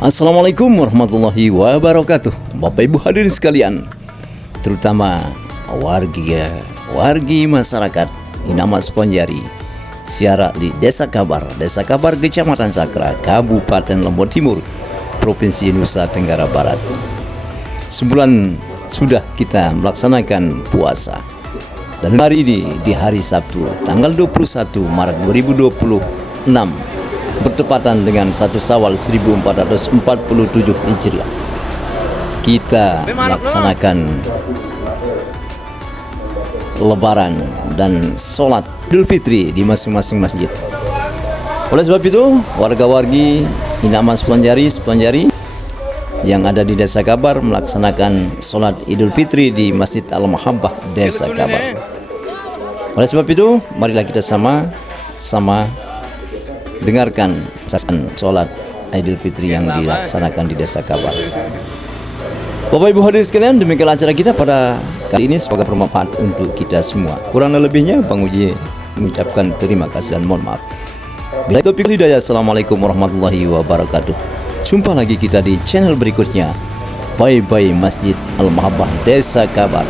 Assalamualaikum warahmatullahi wabarakatuh. Bapak Ibu hadirin sekalian, terutama wargi masyarakat Inamas Ponjari, siara di Desa Kabar Kecamatan Sakra, Kabupaten Lombok Timur, Provinsi Nusa Tenggara Barat. Sebulan sudah kita melaksanakan puasa. Dan hari ini di hari Sabtu tanggal 21 Maret 2026 bertepatan dengan 1 Syawal 1447 Hijriah. Kita melaksanakan Lebaran dan sholat Idul Fitri di masing-masing masjid. Oleh sebab itu, warga-wargi Inamas Ponjari yang ada di Desa Kabar melaksanakan sholat Idul Fitri di Masjid Al-Mahabbah Desa Kabar. Oleh sebab itu, marilah kita sama-sama dengarkan sholat Idul Fitri yang dilaksanakan di Desa Kabar. Bapak Ibu hadirin sekalian, demikian acara kita pada kali ini, semoga bermanfaat untuk kita semua. Kurang lebihnya Bang Uji mengucapkan terima kasih dan mohon maaf. Bila taufiq wal hidayah, assalamualaikum warahmatullahi wabarakatuh. Jumpa lagi kita di channel berikutnya. Bye bye Masjid Al-Mahabbah Desa Kabar.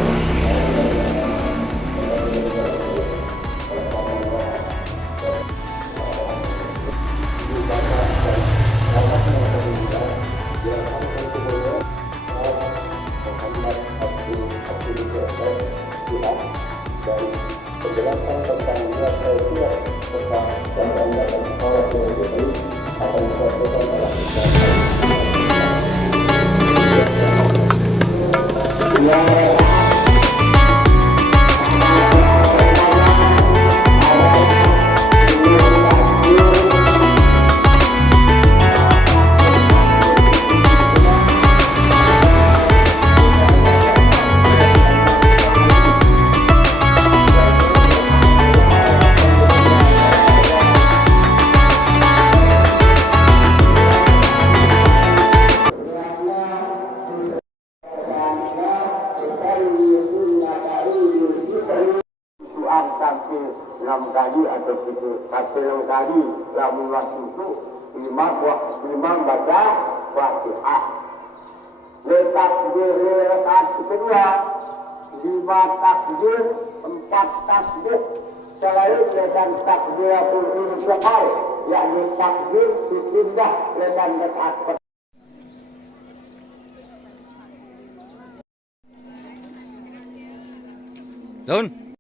Sampai 6 kali atau 6 kali lamun itu imam baca Fatihah. Takbir rakaat kedua 5 takbir 4 tasbih selain dengan takbiratul intiqal, yakni takbir sepindah dengan rakaat Daun.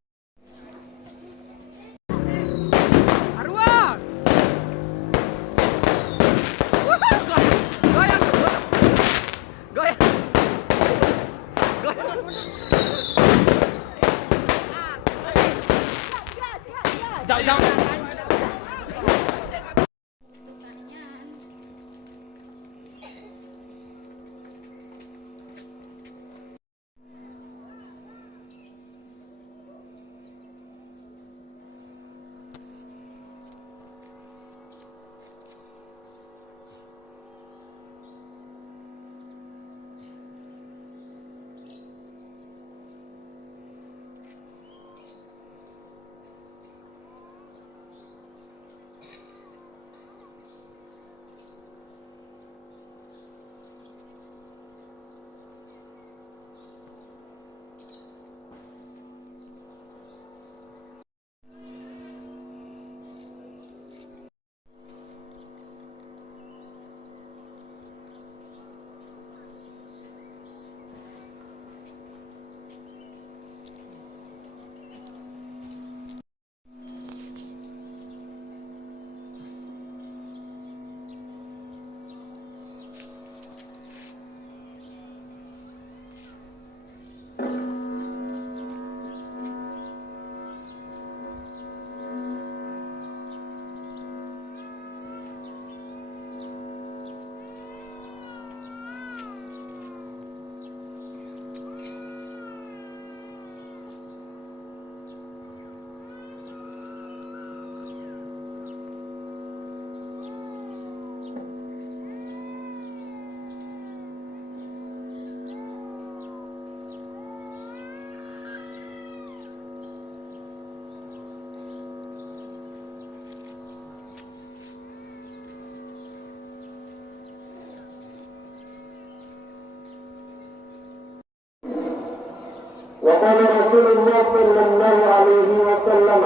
وقال رسول الله صلى الله عليه وسلم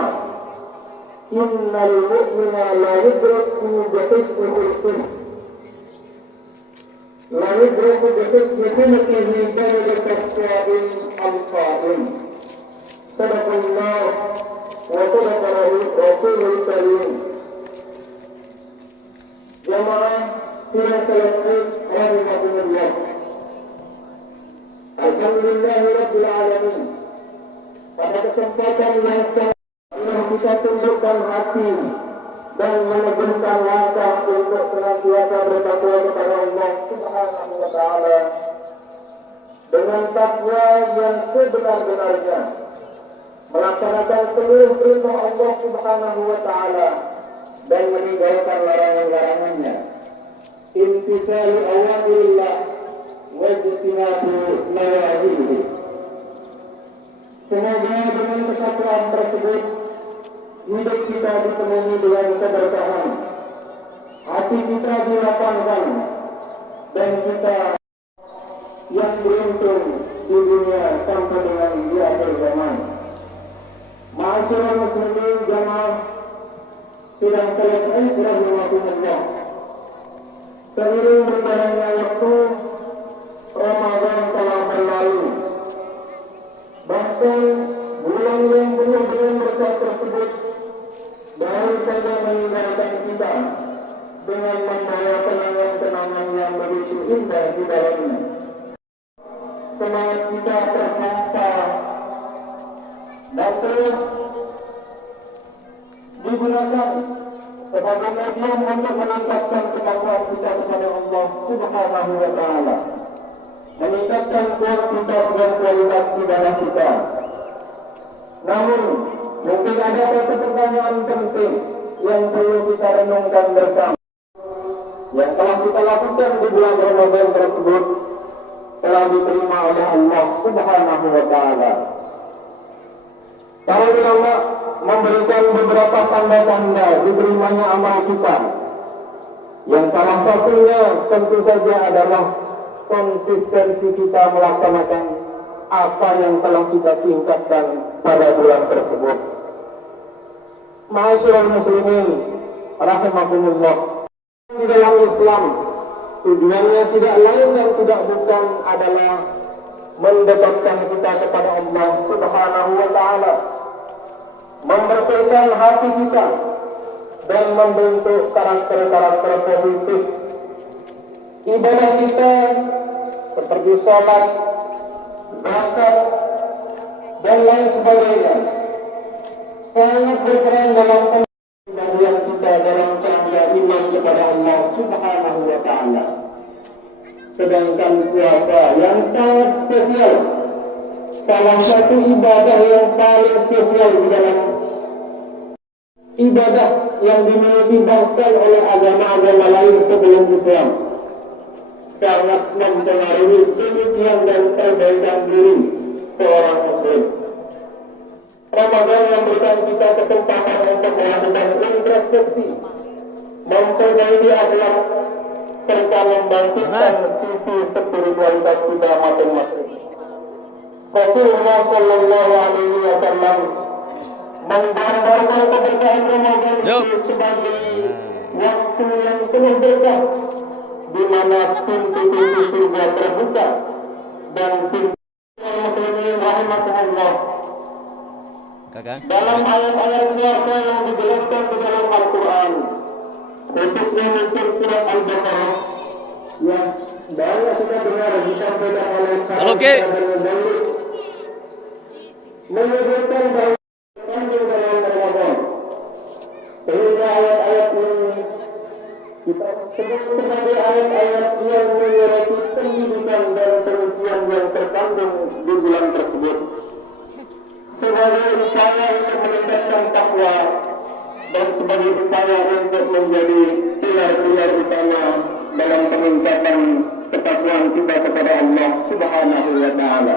إن المؤمن لا يدرك بحسن الخلق لا يدرك بحسن خلقه درجة الصائم القائم صدق الله وصدق رسول الكريم. Jamaah sudah selesai rahimahumullah. Alhamdulillahirabbil alamin. Pada kesempatan yang sangat kita tundukkan hati dan menegurkan langkah untuk senantiasa bertakwa kepada Allah Subhanahu wa taala dengan takwa yang sebenar-benarnya, melaksanakan seluruh perintah Allah Subhanahu wa taala dan meninggalkan larangan-larangannya. Imtithalu awamirillah wa ijtinabu nawahihi. Semoga dengan kesatuan tersebut hidup kita dipenuhi dengan keberkahan, hati kita dilapangkan, dan kita yang beruntung di dunia sampai dengan di akhir zaman. Ma'asyiral muslimin jamaah sidang selesai rahimahumullah. Seiring berjalannya waktu, Ramadan telah berlalu. Bahkan bulan yang penuh dengan berkat tersebut baru saja meninggalkan kita dengan membawa kenangan-kenangan yang begitu indah di dalamnya. Semangat kita tercipta dan terus digunakan sebagai medium untuk meningkatkan ketakwaan kita kepada Allah Subhanahu wa taala, meningkatkan kuantitas dan kualitas ibadah kita. Namun, mungkin ada satu pertanyaan penting yang perlu kita renungkan bersama. Yang telah kita lakukan di bulan Ramadan tersebut telah diterima oleh Allah Subhanahu wa taala. Para ulama memberikan beberapa tanda-tanda diterimanya amal kita. Yang salah satunya tentu saja adalah konsistensi kita melaksanakan apa yang telah kita tingkatkan pada bulan tersebut. Ma'asyiral muslimin rahimakumullah. Di dalam Islam tujuannya tidak lain dan tidak bukan adalah mendekatkan kita kepada Allah Subhanahu wa taala, membersihkan hati kita dan membentuk karakter-karakter positif. Ibadah kita seperti sholat, zakat, dan lain sebagainya sangat berperan dalam pendahuluan kita dalam rangka iman kepada Allah Subhanahu wa taala. Sedangkan puasa yang sangat spesial, salah satu ibadah yang paling spesial di dalam ibadah yang dimiliki bahkan oleh agama-agama lain sebelum Islam, sangat mempengaruhi kesucian dan perbaikan diri seorang muslim. Ramadan memberikan kita kesempatan untuk melakukan introspeksi, memperbaiki akhlak, serta membangkitkan sisi spiritualitas kita masing-masing. Rasulullah Sallallahu Alaihi Wasallam menggambarkan keberkahan Ramadan itu sebagai waktu yang penuh berkah, di mana pintu-pintu surga terbuka dan pintu muslimin rahimahullah. Dalam ayat-ayat puasa yang dijelaskan di dalam Al-Quran, khususnya untuk surat Al-Baqarah, yang banyak kita dengar disampaikan oleh menyebutkan bahwa kandung dalam Ramadan, sehingga ayat-ayat ini kita sebut sebagai ayat-ayat yang menyoroti pendidikan dan perusian yang terkandung di bulan tersebut, sebagai upaya untuk meningkatkan takwa dan sebagai upaya untuk menjadi pilar-pilar utama dalam peningkatan ketakwaan kita kepada Allah Subhanahu wa taala.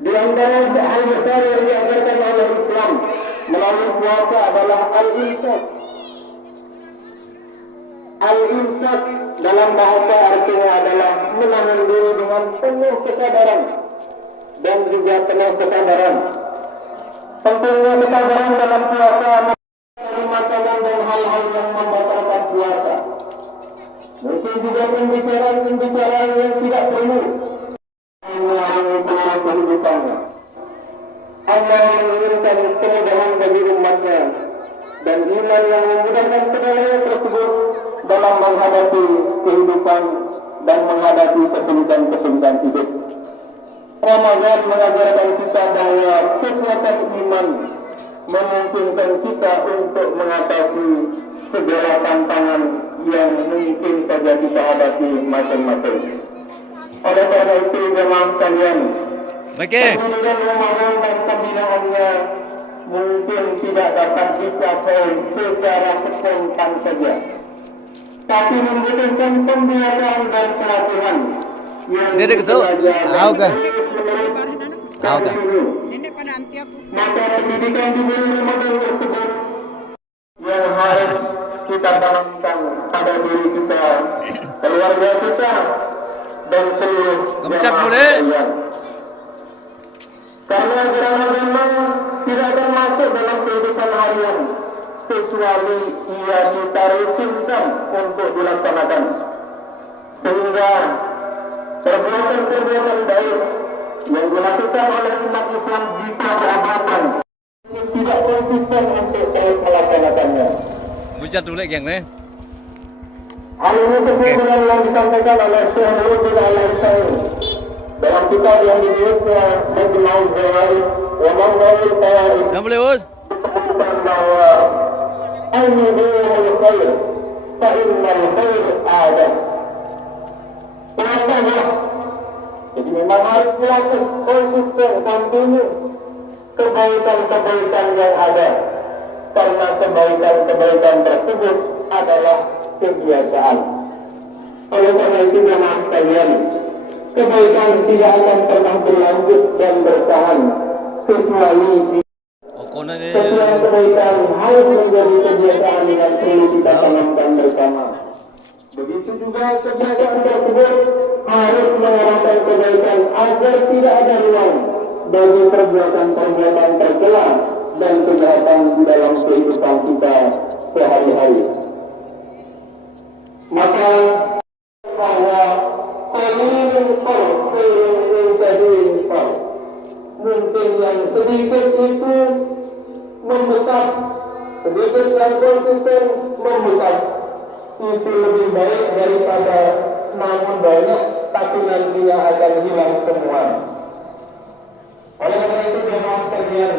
Di antara hal besar yang diajarkan oleh Islam melalui puasa adalah al-imsak. Al-imsak dalam bahasa artinya adalah menahan diri dengan penuh kesadaran dan juga penuh kesabaran. Pentingnya kesabaran dalam puasa dari makanan dan hal-hal yang membatalkan puasa. Mungkin juga pembicaraan-pembicaraan yang tidak perlu mengurangi seluruh kehidupannya. Allah menginginkan kemudahan bagi umatnya dan iman yang memudahkan segalanya tersebut dalam menghadapi kehidupan dan menghadapi kesulitan-kesulitan hidup. Ramadan mengajarkan kita bahwa kekuatan iman memungkinkan kita untuk mengatasi segala tantangan yang mungkin saja kita hadapi masing-masing. Oleh karena itu, jemaah sekalian, kemudian Ramadan dan pembinaannya mungkin tidak dapat dicapai secara spontan saja, tapi membutuhkan pembiayaan dan pelatihan yang maka pendidikan di bulan Ramadan tersebut yang harus kita tanamkan pada diri kita, keluarga kita, dan seluruh jemaah. Karena Ramadan tidak akan masuk dalam kehidupan harian kecuali ia kita rutinkan untuk dilaksanakan, sehingga perbuatan-perbuatan baik yang dilakukan oleh umat Islam jika diabaikan tidak konsisten untuk terus melaksanakannya. Bucat dulu yang nih. Hal ini sesuai dengan yang disampaikan oleh Syekh Nuruddin Al-Husain dalam kitab yang ditulisnya Majma'ul Zawaid wa Manba'ul Fawaid. Yang boleh us? Bahwa al-mudhul khair fa innal khair adam. Kenapa? Jadi memang harus melakukan konsisten, kontinu kebaikan-kebaikan yang ada, karena kebaikan-kebaikan tersebut adalah kebiasaan. Oleh karena itu jemaah sekalian, kebaikan tidak akan pernah berlanjut dan bertahan kecuali setiap kebaikan harus menjadi kebiasaan yang perlu kita tanamkan bersama. Begitu juga kebiasaan tersebut harus mengarahkan kebaikan agar tidak ada ruang bagi perbuatan-perbuatan tercela dan kejahatan di dalam kehidupan kita sehari-hari. Maka bahwa mungkin yang sedikit itu membekas, sedikit yang konsisten membekas, itu lebih baik daripada namun banyak tapi nantinya akan hilang semua. Oleh karena itu jemaah sekalian,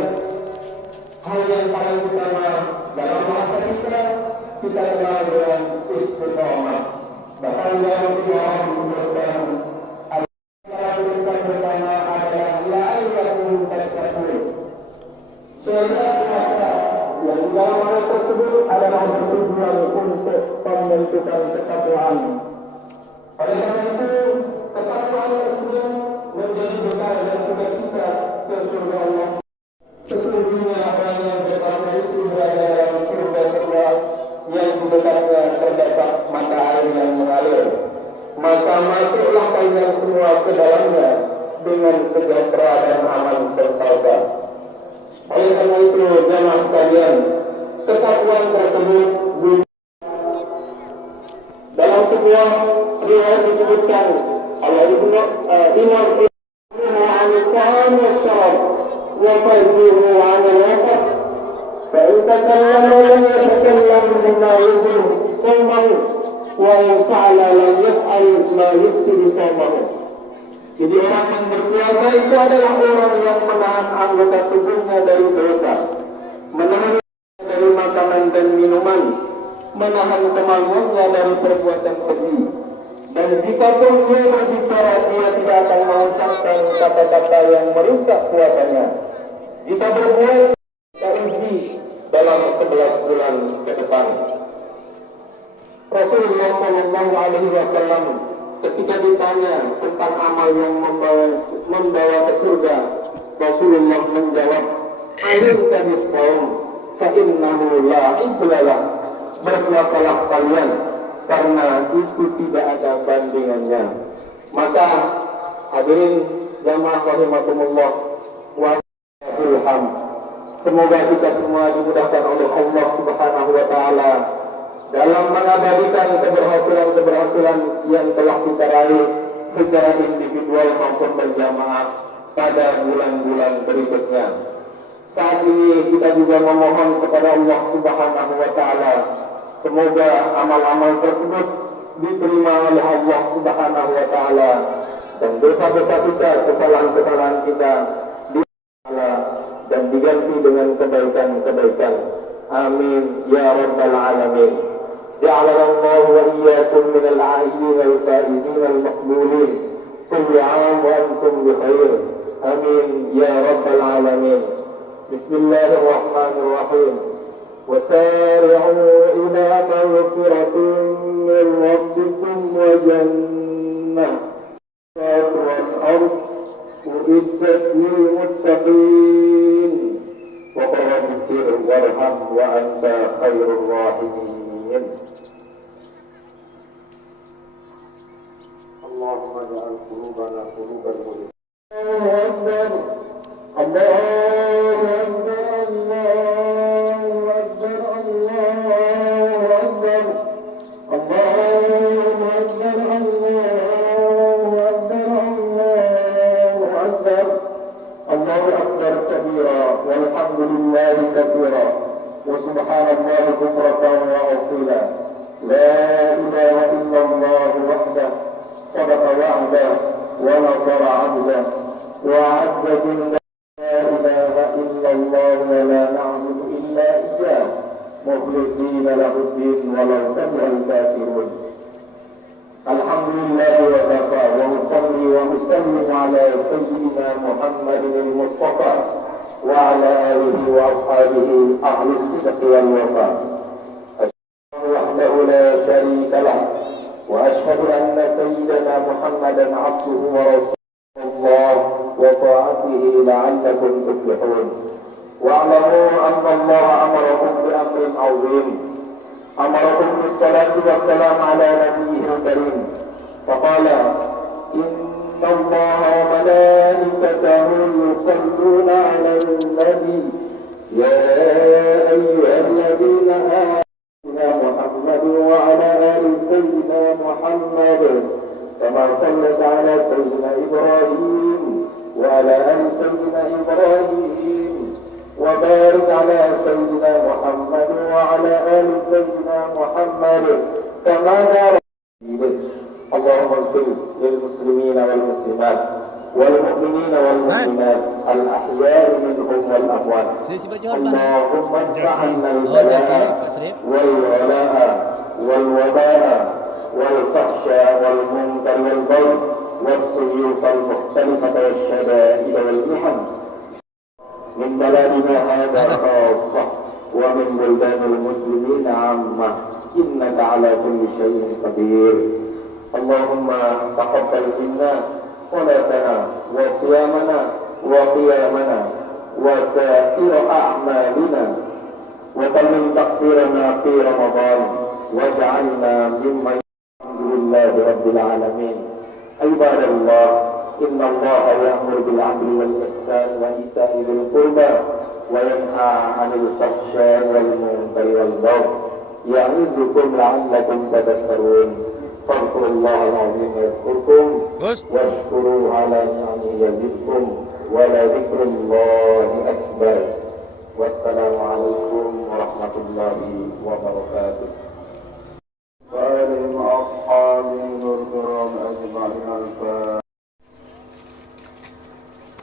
hal yang paling utama dalam bahasa kita kenal dengan istiqomah. Bahkan dalam doa disebutkan kita bersama adalah la'allakum tattaqun. Setiap bahasa yang dalam hal tersebut adalah bertujuan untuk pembentukan ketakwaan. Oleh karena itu, ketakwaan tersebut menjadi bekal dan juga kita ke surga Allah. Sesungguhnya orang yang bertakwa itu berada dalam surga-surga yang di dekatnya terdapat mata air yang mengalir. Maka masuklah kalian semua ke dalamnya dengan sejahtera dan aman sentosa. Oleh karena itu, jemaah sekalian, ketakwaan tersebut dalam sebuah riwayat disebutkan oleh Imam Al-Qur'an al-Syarab wa fayduhu 'ala al-waqt fa in takallama lam yatakallam bima yubih sawmahu wa in fa'ala lam yaf'al ma yufsidu sawmahu. Jadi orang yang berpuasa itu adalah orang yang menahan anggota tubuhnya dari dosa, menahan dari makanan dan minuman, menahan kemaluannya dari perbuatan keji. Dan jika pun dia berbicara, dia tidak akan mengucapkan kata-kata yang merusak puasanya. Jika berbuat, teruji dalam 11 bulan ke depan. Rasulullah SAW ketika ditanya tentang amal yang membawa ke surga, Rasulullah menjawab, "Alinka bisawm, fa innahu la iblalah." Berpuasalah kalian, karena itu tidak ada bandingannya. Maka hadirin Jamaah rahimakumullah wa ilham. Semoga kita semua dimudahkan oleh Allah Subhanahu wa taala dalam mengabadikan keberhasilan-keberhasilan yang telah kita raih secara individual maupun berjamaah pada bulan-bulan berikutnya. Saat ini kita juga memohon kepada Allah Subhanahu wa taala semoga amal-amal tersebut diterima oleh Allah Subhanahu wa taala dan dosa-dosa kita, kesalahan-kesalahan kita dan diganti dengan kebaikan-kebaikan. Amin ya rabbal alamin. Ja'alana Allah wa iyyakum minal 'aidin wal faizin al maqbulin. Kullu 'am wa antum bi khair. Amin ya rabbal alamin. Bismillahirrahmanirrahim. وسارعوا إلى مغفرة من ربكم وجنة والأرض أعدت للمتقين وقل اغفر وارحم وأنت خير الراحمين. اللهم اجعل قلوبنا قلوب المؤمنين. الله أكبر الله أكبر الله أكبر الله أكبر الله أكبر الله أكبر الله أكبر كبيرا والحمد لله كثيرا وسبحان الله بكرة وأصيلا. لا إله إلا الله وحده صدق وعده ونصر عبده وأعز جنده. لا إله إلا الله ولا نعبد إلا إياه مخلصين له الدين ولو كره الكافرون. الحمد لله وكفى وأصلي وأسلم على سيدنا محمد المصطفى وعلى آله وأصحابه أهل الصدق والوفاء. أشهد وحده لا شريك له وأشهد أن سيدنا محمدا عبده ورسوله الله وطاعته لعلكم تفلحون. واعلموا أن الله أمركم بأمر عظيم، أمركم بالصلاة والسلام على نبيه الكريم فقال إن الله وملائكته يصلون على النبي يا أيها الذين آمنوا محمد وعلى آل سيدنا محمد كما صليت على سيدنا إبراهيم وعلى آل سيدنا إبراهيم وبارك على سيدنا محمد وعلى آل سيدنا محمد كما باركت. اللهم اغفر للمسلمين والمسلمات والمؤمنين والمؤمنات الأحياء منهم والأموات. اللهم ادفع عنا البلاء والغلاء والوباء والفحشاء والمنكر والبغي والسيوف المختلفة والشدائد والمحن من بلدنا هذا خاصة ومن بلدان المسلمين عامة إنك على كل شيء قدير. اللهم تقبل منا صلاتنا وصيامنا وقيامنا وسائر أعمالنا وتمم تقصيرنا في رمضان واجعلنا ممن الحمد لله رب العالمين. عباد الله إن الله يأمر بالعدل والإحسان وإيتاء ذي القربى وينهى عن الفحشاء والمنكر والبغي يعظكم لعلكم تذكرون. فاذكروا الله العظيم يذكركم واشكروه على نعمه يزدكم ولذكر الله أكبر. والسلام عليكم ورحمة الله وبركاته. وآلهم أصحابه الكرام أجمعين. الفاتحة.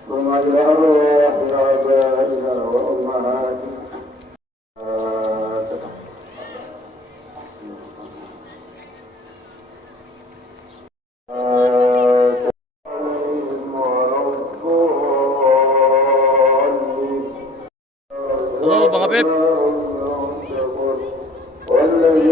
ثم إلى أرواح آبائنا وأمهاتنا. Halo Bang Habib. والذي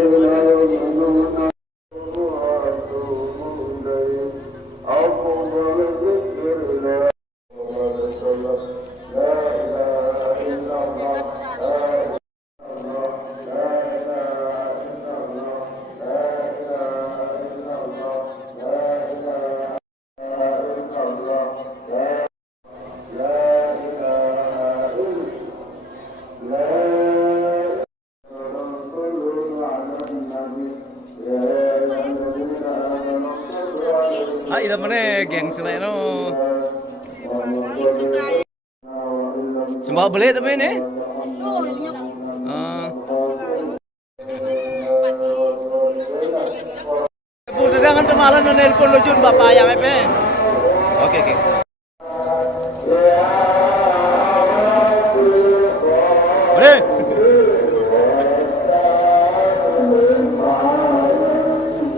Ah, ida mana geng selain no. Semua beli tapi ini. Buat dengan temalan menelpon lujun bapak ya Pepe. Oke oke. Boleh.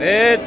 Let.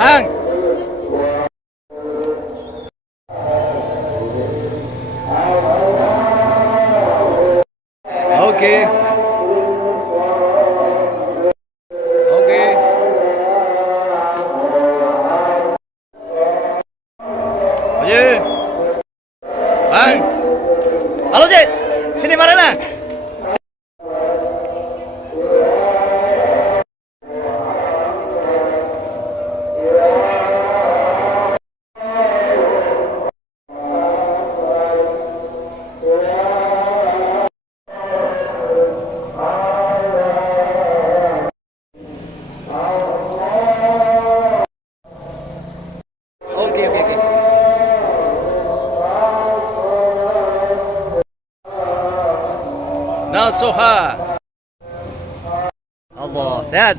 Bang. Oke. Oke. Oye. Bang. Halo, Cik. Sini marilah. Oke, oke, oke. Nasuha. Allah, sehat.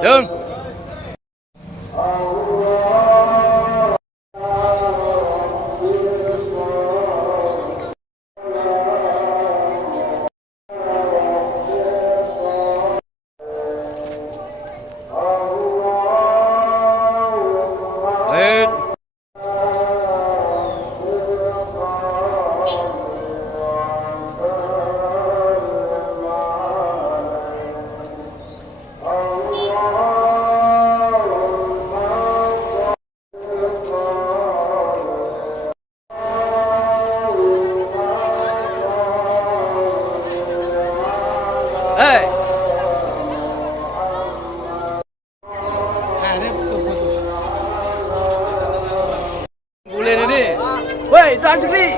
Jom. Baik. Hey. Boleh ini. Woi, Tuan Juli.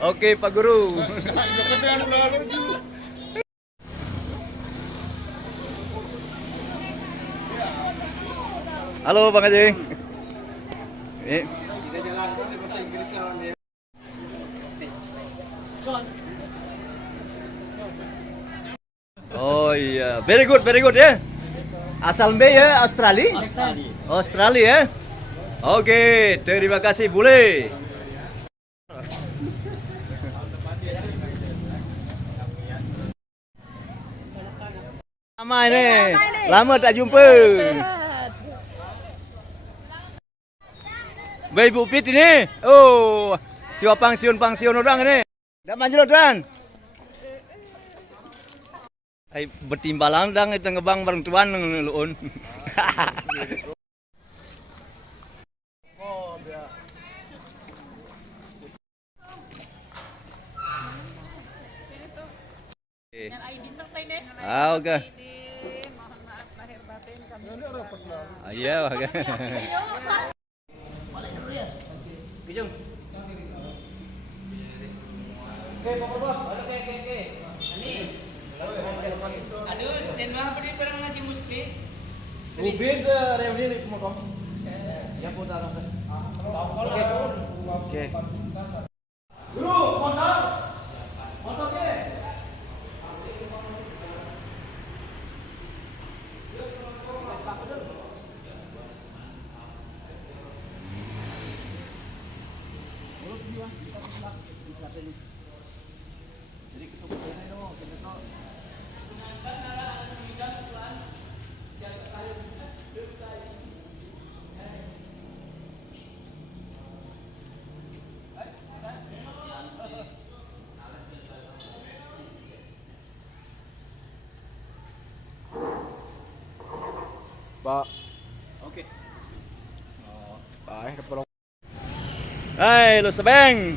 Oke, Pak Guru. Halo, Bang Haji. Ini. Oh iya, very good ya. Asal B ya, Australia? Australia ya. Oke, terima kasih Bule. Lama ini, lama tak jumpa. Baik Bu Pit ini. Oh, siapa pangsiun orang ini. Dak manjul orang. Ay bertimbalang dang itu ngebang bareng tuan luun. Ah, oke. Mohon maaf lahir batin kami. Iya, oke. Kijung. Aduh, dan mah beri barang ngaji musti. Ubin reuni ni kumakom. Ya putar. Oke. Guru, motor. Motor ke? Pak, Oke. Pak, dapat tolong. Hai, lu sebeng.